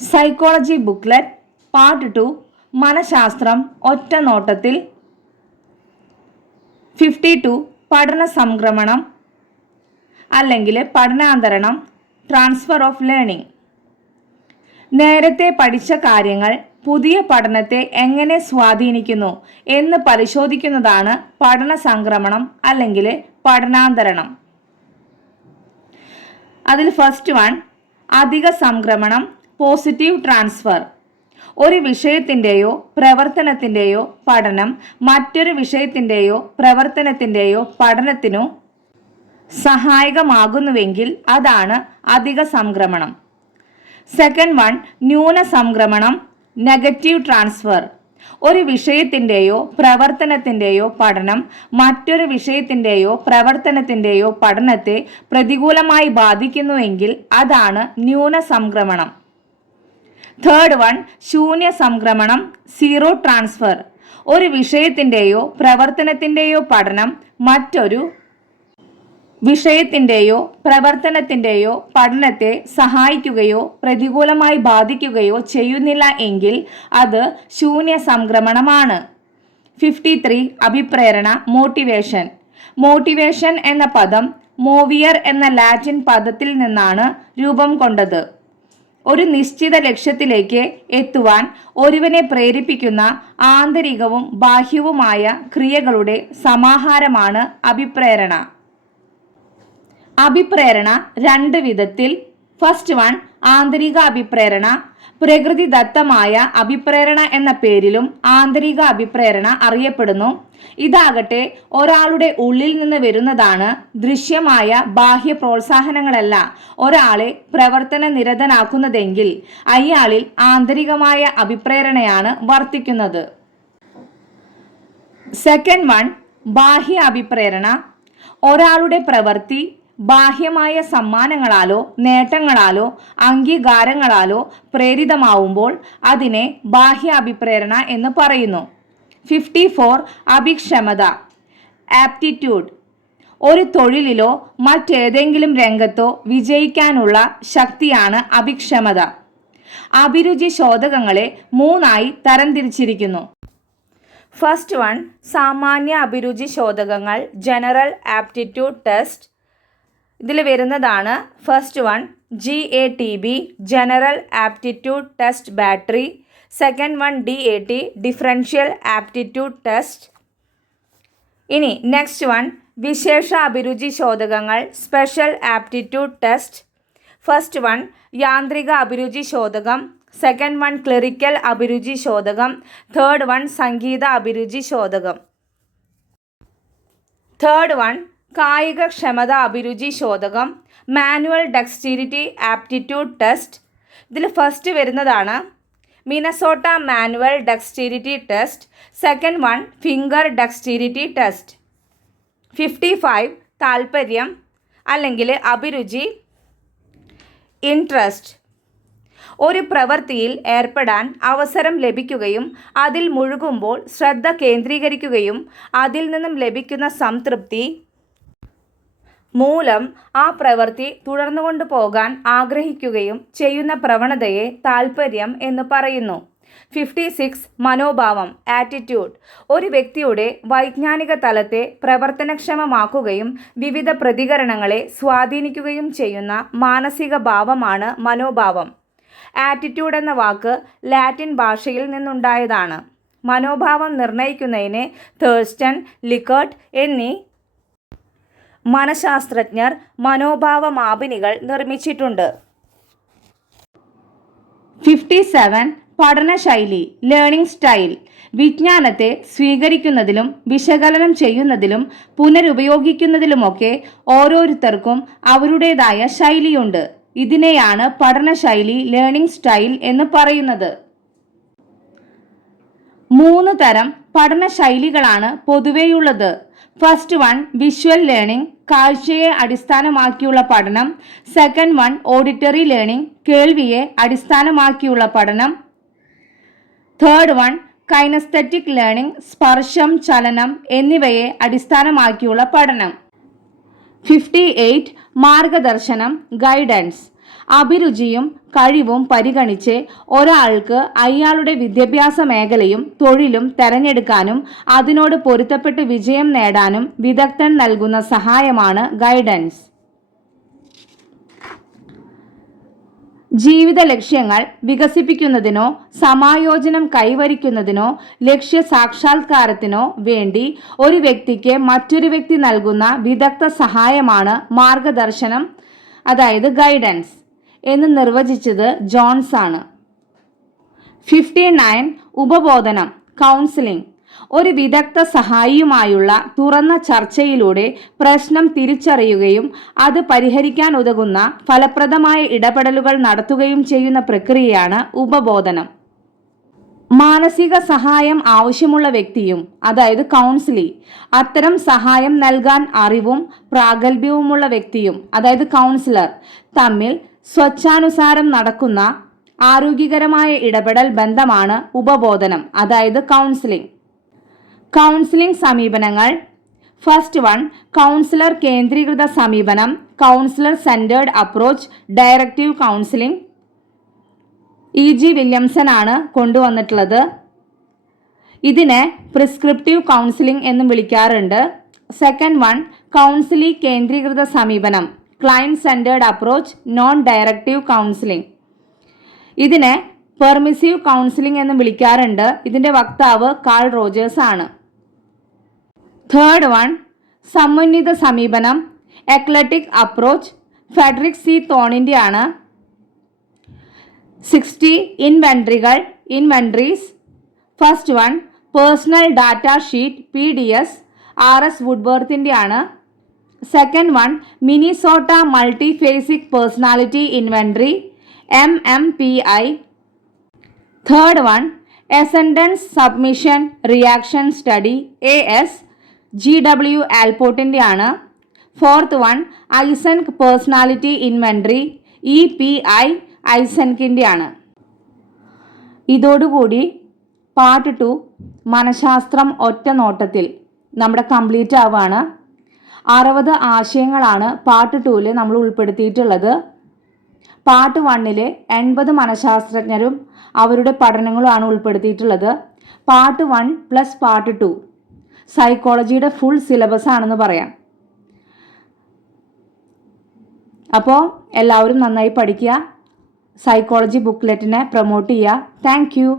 Psychology booklet part 2 മനഃശാസ്ത്രം ഒറ്റ നോട്ടത്തിൽ. 52 പഠന സംക്രമണം അല്ലെങ്കിൽ പഠനാന്തരണം, ട്രാൻസ്ഫർ ഓഫ് ലേണിംഗ്. നേരത്തെ പഠിച്ച കാര്യങ്ങൾ പുതിയ പഠനത്തെ എങ്ങനെ സ്വാധീനിക്കുന്നു എന്ന് പരിശോധിക്കുന്നതാണ് പഠന സംക്രമണം അല്ലെങ്കിൽ പഠനാന്തരണം. അതിൽ ഫസ്റ്റ് വൺ അധിക സംക്രമണം, പോസിറ്റീവ് ട്രാൻസ്ഫർ. ഒരു വിഷയത്തിൻ്റെയോ പ്രവർത്തനത്തിൻ്റെയോ പഠനം മറ്റൊരു വിഷയത്തിൻ്റെയോ പ്രവർത്തനത്തിൻ്റെയോ പഠനത്തിനു സഹായകമാകുന്നുവെങ്കിൽ അതാണ് അധിക സംക്രമണം. സെക്കൻഡ് വൺ ന്യൂന സംക്രമണം, നെഗറ്റീവ് ട്രാൻസ്ഫർ. ഒരു വിഷയത്തിൻ്റെയോ പ്രവർത്തനത്തിൻ്റെയോ പഠനം മറ്റൊരു വിഷയത്തിൻ്റെയോ പ്രവർത്തനത്തിൻ്റെയോ പഠനത്തെ പ്രതികൂലമായി ബാധിക്കുന്നുവെങ്കിൽ അതാണ് ന്യൂന സംക്രമണം. തേർഡ് വൺ ശൂന്യ സംക്രമണം, സീറോ ട്രാൻസ്ഫർ. ഒരു വിഷയത്തിൻ്റെയോ പ്രവർത്തനത്തിൻ്റെയോ പഠനം മറ്റൊരു വിഷയത്തിൻ്റെയോ പ്രവർത്തനത്തിൻ്റെയോ പഠനത്തെ സഹായിക്കുകയോ പ്രതികൂലമായി ബാധിക്കുകയോ ചെയ്യുന്നില്ല എങ്കിൽ അത് ശൂന്യ സംക്രമണമാണ്. 53 അഭിപ്രേരണ, മോട്ടിവേഷൻ. മോട്ടിവേഷൻ എന്ന പദം മോവിയർ എന്ന ലാറ്റിൻ പദത്തിൽ നിന്നാണ് രൂപം കൊണ്ടത്. ഒരു നിശ്ചിത ലക്ഷ്യത്തിലേക്ക് എത്തുവാൻ ഒരുവനെ പ്രേരിപ്പിക്കുന്ന ആന്തരികവും ബാഹ്യവുമായ ക്രിയകളുടെ സമാഹാരമാണ് അഭിപ്രേരണ. അഭിപ്രേരണ രണ്ട് വിധത്തിൽ. ഫസ്റ്റ് വൺ ആന്തരിക അഭിപ്രേരണ. പ്രകൃതിദത്തമായ അഭിപ്രേരണ എന്ന പേരിലും ആന്തരിക അഭിപ്രേരണ അറിയപ്പെടുന്നു. ഇതാകട്ടെ ഒരാളുടെ ഉള്ളിൽ നിന്ന് വരുന്നതാണ്. ദൃശ്യമായ ബാഹ്യ പ്രോത്സാഹനങ്ങളല്ല ഒരാളെ പ്രവർത്തന നിരതനാക്കുന്നതെങ്കിൽ അയാളിൽ ആന്തരികമായ അഭിപ്രേരണയാണ് വർത്തിക്കുന്നത്. സെക്കൻഡ് വൺ ബാഹ്യ അഭിപ്രേരണ. ഒരാളുടെ പ്രവൃത്തി ബാഹ്യമായ സമ്മാനങ്ങളാലോ നേട്ടങ്ങളാലോ അംഗീകാരങ്ങളാലോ പ്രേരിതമാവുമ്പോൾ അതിനെ ബാഹ്യ അഭിപ്രേരണ എന്ന് പറയുന്നു. 54 അഭിക്ഷമത, ആപ്റ്റിറ്റ്യൂഡ്. ഒരു തൊഴിലിലോ മറ്റേതെങ്കിലും രംഗത്തോ വിജയിക്കാനുള്ള ശക്തിയാണ് അഭിക്ഷമത. അഭിരുചി ശോധകങ്ങളെ 3ആയി തരംതിരിച്ചിരിക്കുന്നു. ഫസ്റ്റ് വൺ സാമാന്യ അഭിരുചി ശോധകങ്ങൾ, ജനറൽ ആപ്റ്റിറ്റ്യൂഡ് ടെസ്റ്റ്. ഇതിൽ വരുന്നതാണ് first one GATB, general aptitude test battery. Second one DAT, differential aptitude test. ഇനി നെക്സ്റ്റ് വൺ വിശേഷ അഭിരുചി ശോധകങ്ങൾ, special aptitude test. First one യാന്ത്രിക അഭിരുചി ശോധകം. സെക്കൻഡ് വൺ ക്ലറിക്കൽ അഭിരുചി ശോധകം. തേർഡ് വൺ സംഗീത അഭിരുചി ശോധകം. തേർഡ് വൺ കായിക ക്ഷമത അഭിരുചി ശോധകം, മാനുവൽ ഡെക്സ്റ്റിരിറ്റി ആപ്റ്റിറ്റ്യൂഡ് ടെസ്റ്റ്. ഇതിൽ ഫസ്റ്റ് വരുന്നതാണ് Minnesota manual dexterity test. Second one finger dexterity test. 55 താൽപ്പര്യം അല്ലെങ്കിൽ അഭിരുചി, ഇൻട്രസ്റ്റ്. ഒരു പ്രവൃത്തിയിൽ ഏർപ്പെടാൻ അവസരം ലഭിക്കുകയും അതിൽ മുഴുകുമ്പോൾ ശ്രദ്ധ കേന്ദ്രീകരിക്കുകയും അതിൽ നിന്നും ലഭിക്കുന്ന സംതൃപ്തി മൂലം ആ പ്രവൃത്തി തുടർന്നുകൊണ്ടു പോകാൻ ആഗ്രഹിക്കുകയും ചെയ്യുന്ന പ്രവണതയെ താൽപ്പര്യം എന്ന് പറയുന്നു. 56 മനോഭാവം, ആറ്റിറ്റ്യൂഡ്. ഒരു വ്യക്തിയുടെ വൈജ്ഞാനിക തലത്തെ പ്രവർത്തനക്ഷമമാക്കുകയും വിവിധ പ്രതികരണങ്ങളെ സ്വാധീനിക്കുകയും ചെയ്യുന്ന മാനസിക ഭാവമാണ് മനോഭാവം. ആറ്റിറ്റ്യൂഡ് എന്ന വാക്ക് ലാറ്റിൻ ഭാഷയിൽ നിന്നുണ്ടായതാണ്. മനോഭാവം നിർണ്ണയിക്കുന്നതിന് തേഴ്സ്റ്റൺ, ലിക്കർട്ട് എന്നീ മനഃശാസ്ത്രജ്ഞർ മനോഭാവമാപിനികൾ നിർമ്മിച്ചിട്ടുണ്ട്. 57 പഠനശൈലി, ലേണിംഗ് സ്റ്റൈൽ. വിജ്ഞാനത്തെ സ്വീകരിക്കുന്നതിലും വിശകലനം ചെയ്യുന്നതിലും പുനരുപയോഗിക്കുന്നതിലുമൊക്കെ ഓരോരുത്തർക്കും അവരുടേതായ ശൈലിയുണ്ട്. ഇതിനെയാണ് പഠനശൈലി, ലേണിംഗ് സ്റ്റൈൽ എന്ന് പറയുന്നത്. 3 തരം പഠനശൈലികളാണ് പൊതുവെയുള്ളത്. ഫസ്റ്റ് വൺ വിഷ്വൽ ലേണിംഗ്, കാഴ്ചയെ അടിസ്ഥാനമാക്കിയുള്ള പഠനം. സെക്കൻഡ് വൺ ഓഡിറ്ററി ലേണിംഗ്, കേൾവിയെ അടിസ്ഥാനമാക്കിയുള്ള പഠനം. തേർഡ് വൺ കൈനസ്തെറ്റിക് ലേണിംഗ്, സ്പർശം, ചലനം എന്നിവയെ അടിസ്ഥാനമാക്കിയുള്ള പഠനം. 58 മാർഗദർശനം, ഗൈഡൻസ്. അഭിരുചിയും കഴിവും പരിഗണിച്ച് ഒരാൾക്ക് അയാളുടെ വിദ്യാഭ്യാസ മേഖലയും തൊഴിലും തെരഞ്ഞെടുക്കാനും അതിനോട് പൊരുത്തപ്പെട്ട് വിജയം നേടാനും വിദഗ്ധൻ നൽകുന്ന സഹായമാണ് ഗൈഡൻസ്. ജീവിത ലക്ഷ്യങ്ങൾ വികസിപ്പിക്കുന്നതിനോ സമായോജനം കൈവരിക്കുന്നതിനോ ലക്ഷ്യ സാക്ഷാത്കാരത്തിനോ വേണ്ടി ഒരു വ്യക്തിക്ക് മറ്റൊരു വ്യക്തി നൽകുന്ന വിദഗ്ധ സഹായമാണ് മാർഗദർശനം, അതായത് ഗൈഡൻസ് എന്ന് നിർവചിച്ചത് ജോൺസ് ആണ്. 59 ഉപബോധനം കൗൺസിലിംഗ്. ഒരു വിദഗ്ധ സഹായിയുമായുള്ള തുറന്ന ചർച്ചയിലൂടെ പ്രശ്നം തിരിച്ചറിയുകയും അത് പരിഹരിക്കാൻ ഉതകുന്ന ഫലപ്രദമായ ഇടപെടലുകൾ നടത്തുകയും ചെയ്യുന്ന പ്രക്രിയയാണ് ഉപബോധനം. മാനസിക സഹായം ആവശ്യമുള്ള വ്യക്തിയും, അതായത് കൗൺസിലി, അത്തരം സഹായം നൽകാൻ അറിവും പ്രാഗൽഭ്യവുമുള്ള വ്യക്തിയും, അതായത് കൗൺസിലർ, തമ്മിൽ സ്വച്ഛാനുസാരം നടക്കുന്ന ആരോഗ്യകരമായ ഇടപെടൽ ബന്ധമാണ് ഉപബോധനം, അതായത് കൗൺസിലിംഗ്. കൗൺസിലിംഗ് സമീപനങ്ങൾ. ഫസ്റ്റ് 1 കൗൺസിലർ കേന്ദ്രീകൃത സമീപനം, councillor centred approach, directive counselling. E.G. Williamson ആണ് കൊണ്ടുവന്നിട്ടുള്ളത്. ഇതിനെ പ്രിസ്ക്രിപ്റ്റീവ് കൗൺസിലിംഗ് എന്നും വിളിക്കാറുണ്ട്. സെക്കൻഡ് 1 കൗൺസിലി കേന്ദ്രീകൃത സമീപനം, client centred approach, non directive counselling. ഇതിനെ പെർമിസീവ് കൗൺസിലിംഗ് എന്നും വിളിക്കാറുണ്ട്. ഇതിന്റെ വക്താവ് കാൾ റോജേഴ്സ് ആണ്. തേർഡ് 1 സമന്വിത സമീപനം, എക്ലറ്റിക് അപ്രോച്ച്, ഫെഡറിക് സി തോണിൻ്റെ ആണ്. 60 inventories. First 1 personal data sheet, PDS, RS വുഡ്വർത്തിൻ്റെ ആണ്. Second 1 Minnesota multiphasic personality inventory, MMPI. Third 1 ascendance submission reaction study, AS, GW ആൽപോർട്ടിൻ്റെ ആണ്. Fourth 1 Eysenck personality inventory, EPI, ഐസൻകിൻ്റെ ആണ്. ഇതോടുകൂടി പാർട്ട് 2 മനഃശാസ്ത്രം ഒറ്റ നോട്ടത്തിൽ നമ്മുടെ കംപ്ലീറ്റ് ആവുകയാണ്. 60 ആശയങ്ങളാണ് പാർട്ട് 2 നമ്മൾ ഉൾപ്പെടുത്തിയിട്ടുള്ളത്. പാർട്ട് 1 80 മനഃശാസ്ത്രജ്ഞരും അവരുടെ പഠനങ്ങളുമാണ് ഉൾപ്പെടുത്തിയിട്ടുള്ളത്. പാർട്ട് 1 പ്ലസ് പാർട്ട് 2 സൈക്കോളജിയുടെ ഫുൾ സിലബസ് ആണെന്ന് പറയാം. അപ്പോൾ എല്ലാവരും നന്നായി പഠിക്കുക, സൈക്കോളജി ബുക്ക്ലെറ്റിനെ പ്രൊമോട്ട് ചെയ്യുക. Thank U.